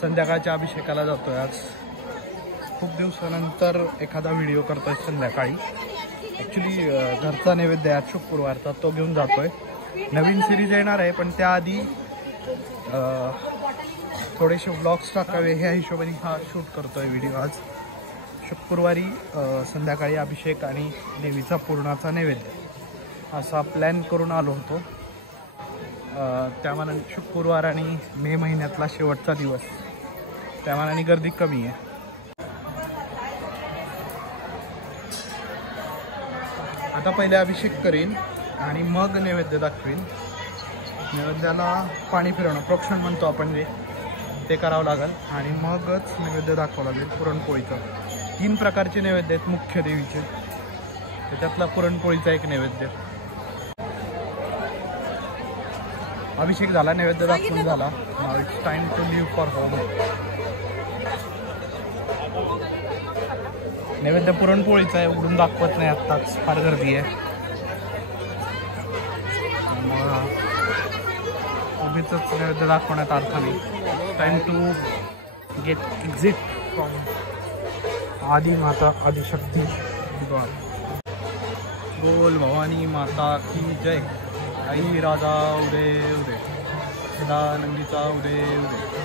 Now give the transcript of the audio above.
संध्याकाळच्या अभिषेकाला जातोय आज. खूप दिवसानंतर एखादा व्हिडिओ करतोय संध्याकाळी. ॲक्च्युली घरचा नैवेद्य आज शुक्रवारचा तो घेऊन जातोय. नवीन सिरीज येणार आहे पण त्याआधी थोडेसे व्लॉग्स टाकावे ह्या हिशोबाने हा शूट करतोय व्हिडिओ. आज शुक्रवारी संध्याकाळी अभिषेक आणि देवीचा पूर्णाचा नैवेद्य असा प्लॅन करून आलो होतो. त्यामानाने शुक्रवार आणि मे महिन्यातला शेवटचा दिवस त्यामानाने गर्दी कमी आहे. आता पहिले अभिषेक करीन आणि मग नैवेद्य दाखवीन. नैवेद्याला पाणी फिरवणं प्रोक्षण म्हणतो आपण ते करावं लागेल आणि मगच नैवेद्य दाखवावं लागेल. पुरणपोळीचं 3 प्रकारचे नैवेद्य आहेत मुख्य देवीचे. त्याच्यातला पुरणपोळीचा एक नैवेद्य. अभिषेक झाला, नैवेद्य दाखवून झाला. Now it's time to leave for home. नैवेद्य पुरणपोळीचा आहे, उघडून दाखवत नाही आत्ताच, फार गर्दी आहे. उभीच नैवेद्य दाखवण्यात अर्थ नाही. Time to get exit from Adi Mata Adishakti. बोल भवानी माता की जय. आई राजा उदे उदे, सदानंदीचा उदे उदे.